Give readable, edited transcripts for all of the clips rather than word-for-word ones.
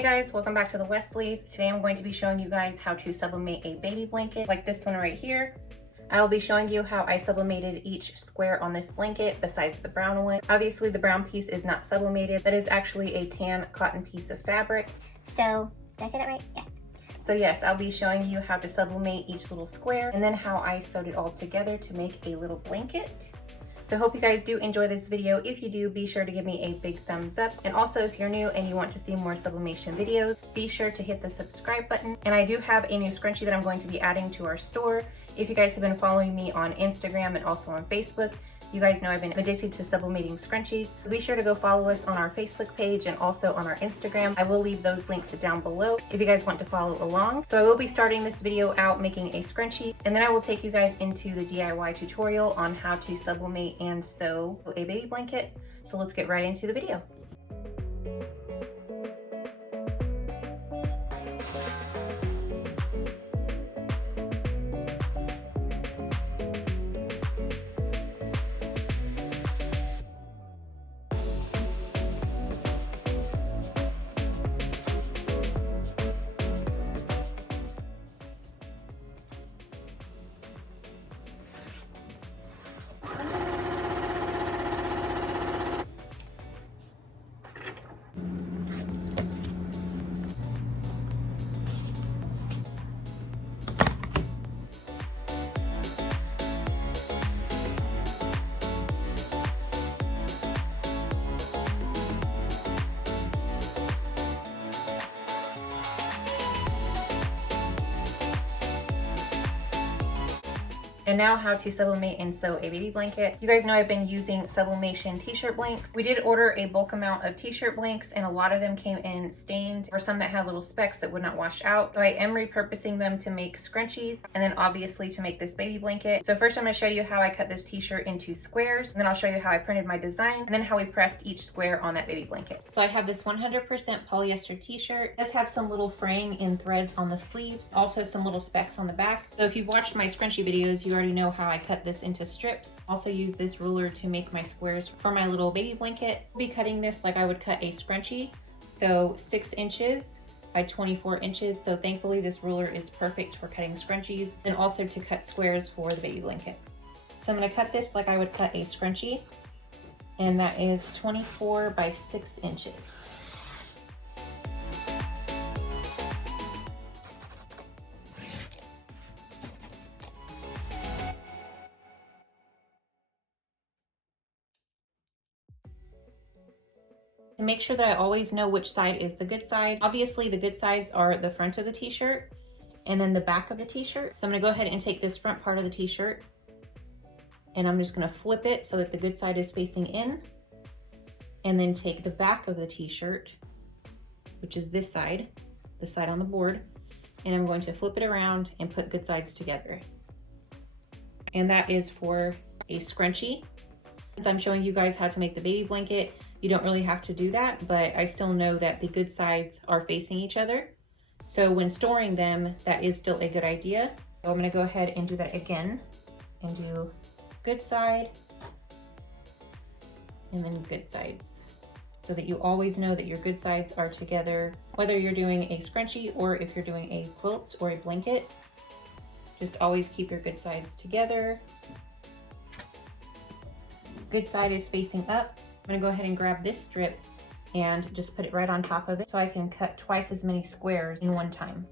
Hey guys, welcome back to the Wesleys. Today I'm going to be showing you guys how to sublimate a baby blanket like this one right here. I will be showing you how I sublimated each square on this blanket besides the brown one. Obviously the brown piece is not sublimated. That is actually a tan cotton piece of fabric. So, did I say that right? Yes. So yes, I'll be showing you how to sublimate each little square and then how I sewed it all together to make a little blanket. So I hope you guys do enjoy this video. If you do, be sure to give me a big thumbs up. And also if you're new and you want to see more sublimation videos, be sure to hit the subscribe button. And I do have a new scrunchie that I'm going to be adding to our store. If you guys have been following me on Instagram and also on Facebook, you guys know I've been addicted to sublimating scrunchies. Be sure to go follow us on our Facebook page and also on our Instagram. I will leave those links down below if you guys want to follow along. So I will be starting this video out making a scrunchie, and then I will take you guys into the DIY tutorial on how to sublimate and sew a baby blanket. So let's get right into the video. And now how to sublimate and sew a baby blanket. You guys know I've been using sublimation t-shirt blanks. We did order a bulk amount of t-shirt blanks and a lot of them came in stained or some that had little specks that would not wash out. So I am repurposing them to make scrunchies and then obviously to make this baby blanket. So first I'm going to show you how I cut this t-shirt into squares, and then I'll show you how I printed my design and then how we pressed each square on that baby blanket. So I have this 100% polyester t-shirt. It does have some little fraying in threads on the sleeves, also some little specks on the back. So if you've watched my scrunchie videos, you already know how I cut this into strips. Also use this ruler to make my squares for my little baby blanket. I'll be cutting this like I would cut a scrunchie, so 6 inches by 24 inches. So thankfully this ruler is perfect for cutting scrunchies and also to cut squares for the baby blanket. So I'm going to cut this like I would cut a scrunchie, and that is 24 by 6 inches. To make sure that I always know which side is the good side, obviously the good sides are the front of the t-shirt and then the back of the t-shirt. So I'm going to go ahead and take this front part of the t-shirt and I'm just going to flip it so that the good side is facing in, and then take the back of the t-shirt, which is this side, the side on the board, and I'm going to flip it around and put good sides together. And that is for a scrunchie. Since I'm showing you guys how to make the baby blanket, you don't really have to do that, but I still know that the good sides are facing each other. So when storing them, that is still a good idea. So I'm gonna go ahead and do that again and do good side and then good sides, so that you always know that your good sides are together, whether you're doing a scrunchie or if you're doing a quilt or a blanket. Just always keep your good sides together. Good side is facing up. I'm gonna go ahead and grab this strip and just put it right on top of it so I can cut twice as many squares in one time.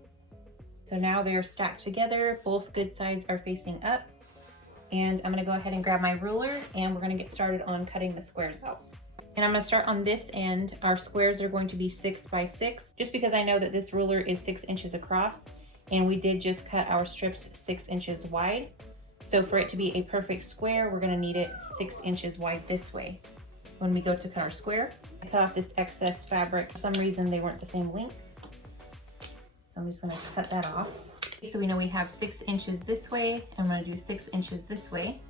So now they're stacked together, both good sides are facing up, and I'm gonna go ahead and grab my ruler and we're gonna get started on cutting the squares out. And I'm gonna start on this end. Our squares are going to be 6 by 6, just because I know that this ruler is 6 inches across and we did just cut our strips 6 inches wide. So for it to be a perfect square, we're gonna need it 6 inches wide this way. When we go to cut our square, I cut off this excess fabric. For some reason, they weren't the same length. So I'm just gonna cut that off. So we know we have 6 inches this way. I'm gonna do 6 inches this way.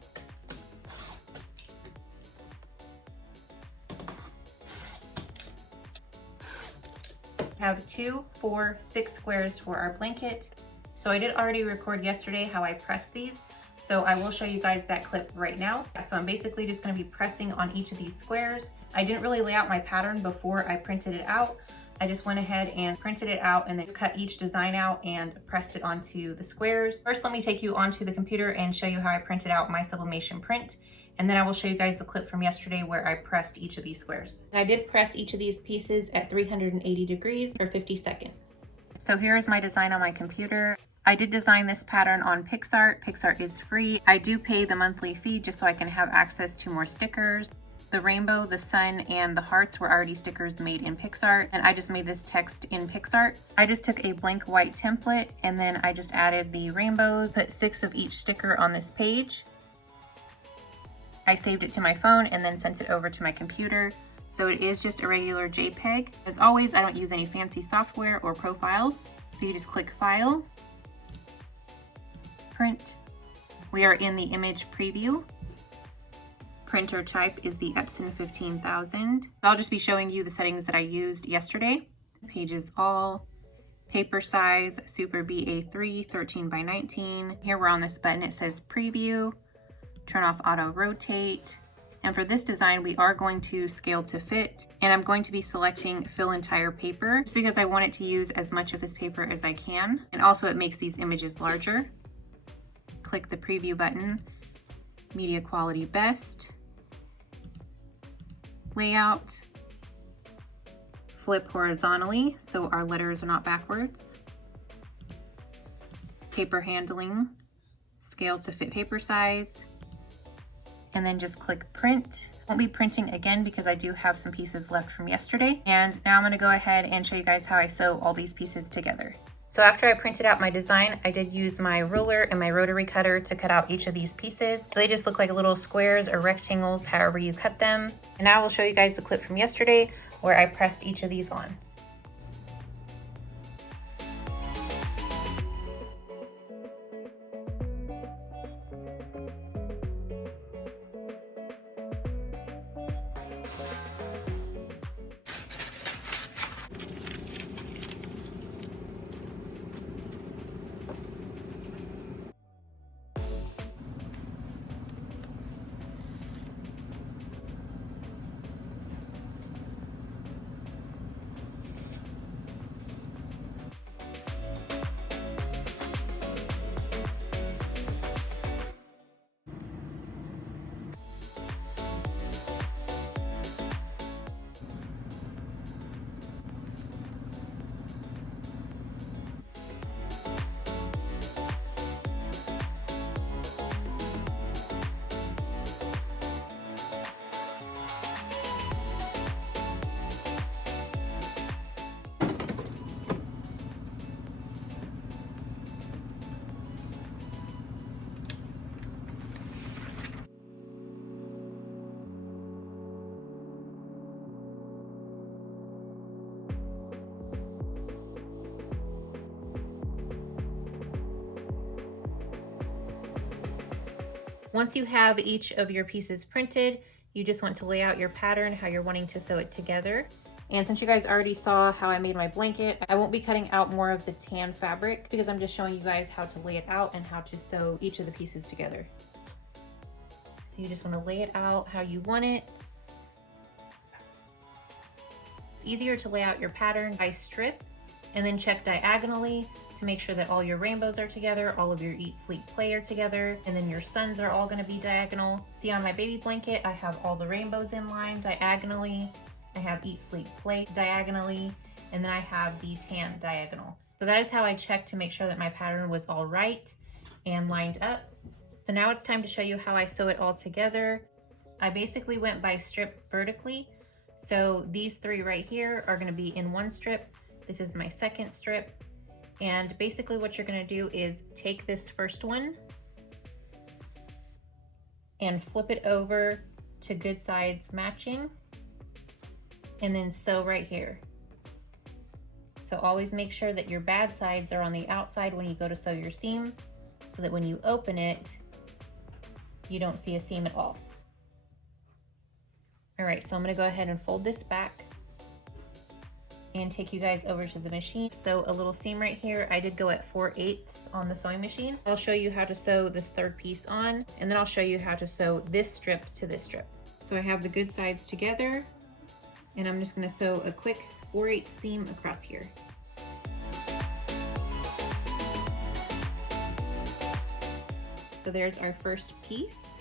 We have 2, 4, 6 squares for our blanket. So I did already record yesterday how I pressed these. So I will show you guys that clip right now. So I'm basically just gonna be pressing on each of these squares. I didn't really lay out my pattern before I printed it out. I just went ahead and printed it out and then cut each design out and pressed it onto the squares. First, let me take you onto the computer and show you how I printed out my sublimation print. And then I will show you guys the clip from yesterday where I pressed each of these squares. I did press each of these pieces at 380 degrees for 50 seconds. So here is my design on my computer. I did design this pattern on PixArt. PixArt is free. I do pay the monthly fee just so I can have access to more stickers. The rainbow, the sun, and the hearts were already stickers made in PixArt, and I just made this text in PixArt. I just took a blank white template and then I just added the rainbows, put 6 of each sticker on this page. I saved it to my phone and then sent it over to my computer. So it is just a regular JPEG. As always, I don't use any fancy software or profiles. So you just click File, Print. We are in the image preview. Printer type is the Epson 15000. I'll just be showing you the settings that I used yesterday. Pages all, paper size, Super BA3, 13 by 19. Here we're on this button, it says Preview. Turn off auto rotate. And for this design, we are going to scale to fit, and I'm going to be selecting fill entire paper just because I want it to use as much of this paper as I can. And also it makes these images larger. Click the preview button, media quality best, layout, flip horizontally so our letters are not backwards, paper handling, scale to fit paper size, and then just click print. Won't be printing again because I do have some pieces left from yesterday. And now I'm gonna go ahead and show you guys how I sew all these pieces together. So after I printed out my design, I did use my ruler and my rotary cutter to cut out each of these pieces. So they just look like little squares or rectangles, however you cut them. And now I will show you guys the clip from yesterday where I pressed each of these on. Once you have each of your pieces printed, you just want to lay out your pattern, how you're wanting to sew it together. And since you guys already saw how I made my blanket, I won't be cutting out more of the tan fabric because I'm just showing you guys how to lay it out and how to sew each of the pieces together. So you just want to lay it out how you want it. It's easier to lay out your pattern by strip and then check diagonally to make sure that all your rainbows are together, all of your Eat, Sleep, Play are together, and then your suns are all gonna be diagonal. See, on my baby blanket, I have all the rainbows in line diagonally. I have Eat, Sleep, Play diagonally, and then I have the tan diagonal. So that is how I checked to make sure that my pattern was all right and lined up. So now it's time to show you how I sew it all together. I basically went by strip vertically. So these 3 right here are gonna be in one strip. This is my second strip. And basically what you're gonna do is take this first one and flip it over to good sides matching and then sew right here. So always make sure that your bad sides are on the outside when you go to sew your seam so that when you open it, you don't see a seam at all. All right, so I'm gonna go ahead and fold this back and take you guys over to the machine. So a little seam right here. I did go at 4/8 on the sewing machine. I'll show you how to sew this third piece on, and then I'll show you how to sew this strip to this strip. So I have the good sides together, and I'm just gonna sew a quick 4/8 seam across here. So there's our first piece.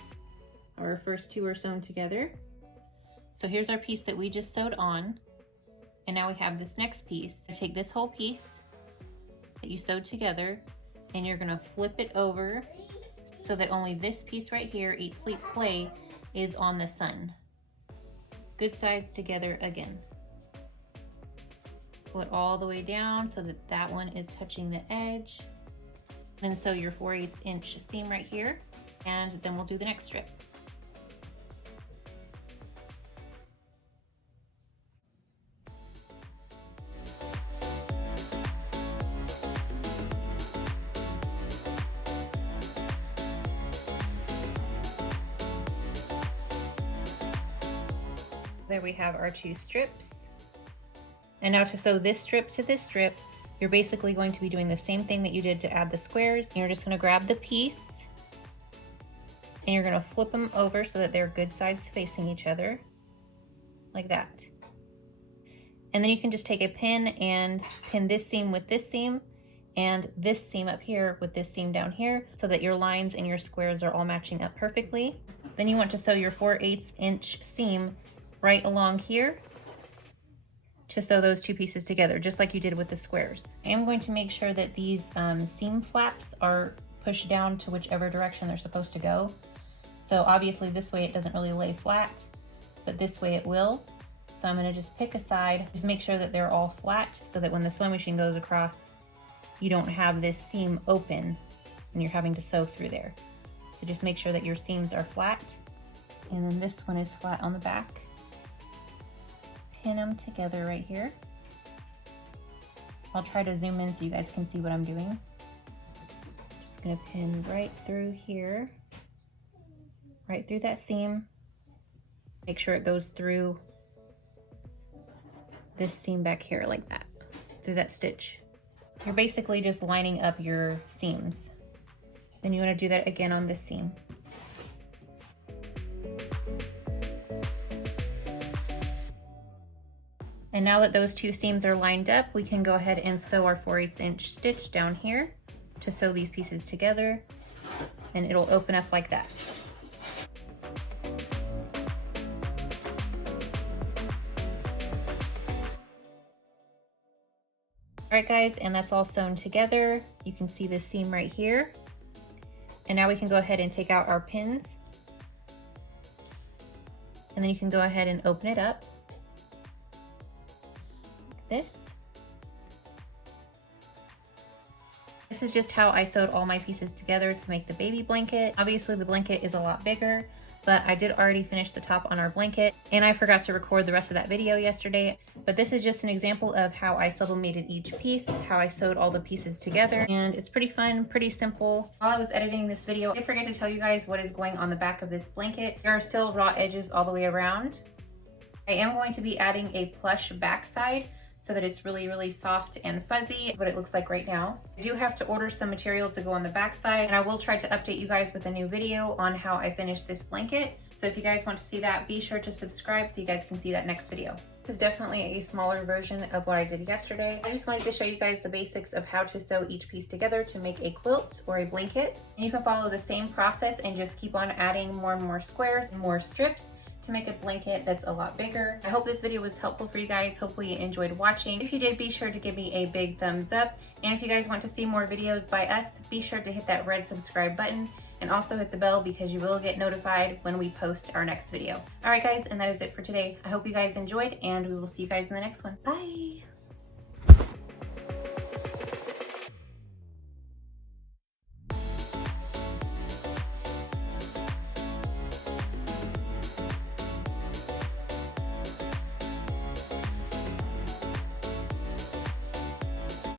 Our first two are sewn together. So here's our piece that we just sewed on. And now we have this next piece. Take this whole piece that you sewed together and you're gonna flip it over so that only this piece right here, Eat, Sleep, Play, is on the sun. Good sides together again. Pull it all the way down so that that one is touching the edge. Then sew your 4/8 inch seam right here, and then we'll do the next strip. There we have our two strips. And now to sew this strip to this strip, you're basically going to be doing the same thing that you did to add the squares. You're just gonna grab the piece and you're gonna flip them over so that they're good sides facing each other, like that. And then you can just take a pin and pin this seam with this seam and this seam up here with this seam down here so that your lines and your squares are all matching up perfectly. Then you want to sew your 4/8 inch seam right along here to sew those two pieces together, just like you did with the squares. I am going to make sure that these seam flaps are pushed down to whichever direction they're supposed to go. So obviously this way it doesn't really lay flat, but this way it will. So I'm gonna just pick a side, just make sure that they're all flat so that when the sewing machine goes across, you don't have this seam open and you're having to sew through there. So just make sure that your seams are flat. And then this one is flat on the back. Pin them together right here. I'll try to zoom in so you guys can see what I'm doing. Just gonna pin right through here, right through that seam. Make sure it goes through this seam back here like that, through that stitch. You're basically just lining up your seams. Then you wanna do that again on this seam. And now that those two seams are lined up, we can go ahead and sew our 4/8 inch stitch down here to sew these pieces together, and it'll open up like that. All right guys, and that's all sewn together. You can see this seam right here. And now we can go ahead and take out our pins. And then you can go ahead and open it up. This is just how I sewed all my pieces together to make the baby blanket. Obviously the blanket is a lot bigger, but I did already finish the top on our blanket and I forgot to record the rest of that video yesterday. But this is just an example of how I sublimated each piece, how I sewed all the pieces together, and it's pretty fun, pretty simple. While I was editing this video, I did forget to tell you guys what is going on the back of this blanket. There are still raw edges all the way around. I am going to be adding a plush backside so that it's really, really soft and fuzzy, what it looks like right now. I do have to order some material to go on the backside, and I will try to update you guys with a new video on how I finish this blanket. So if you guys want to see that, be sure to subscribe so you guys can see that next video. This is definitely a smaller version of what I did yesterday. I just wanted to show you guys the basics of how to sew each piece together to make a quilt or a blanket. And you can follow the same process and just keep on adding more and more squares and more strips to make a blanket that's a lot bigger. I hope this video was helpful for you guys. Hopefully you enjoyed watching. If you did, be sure to give me a big thumbs up. And if you guys want to see more videos by us, be sure to hit that red subscribe button and also hit the bell because you will get notified when we post our next video. All right guys, and that is it for today. I hope you guys enjoyed and we will see you guys in the next one. Bye.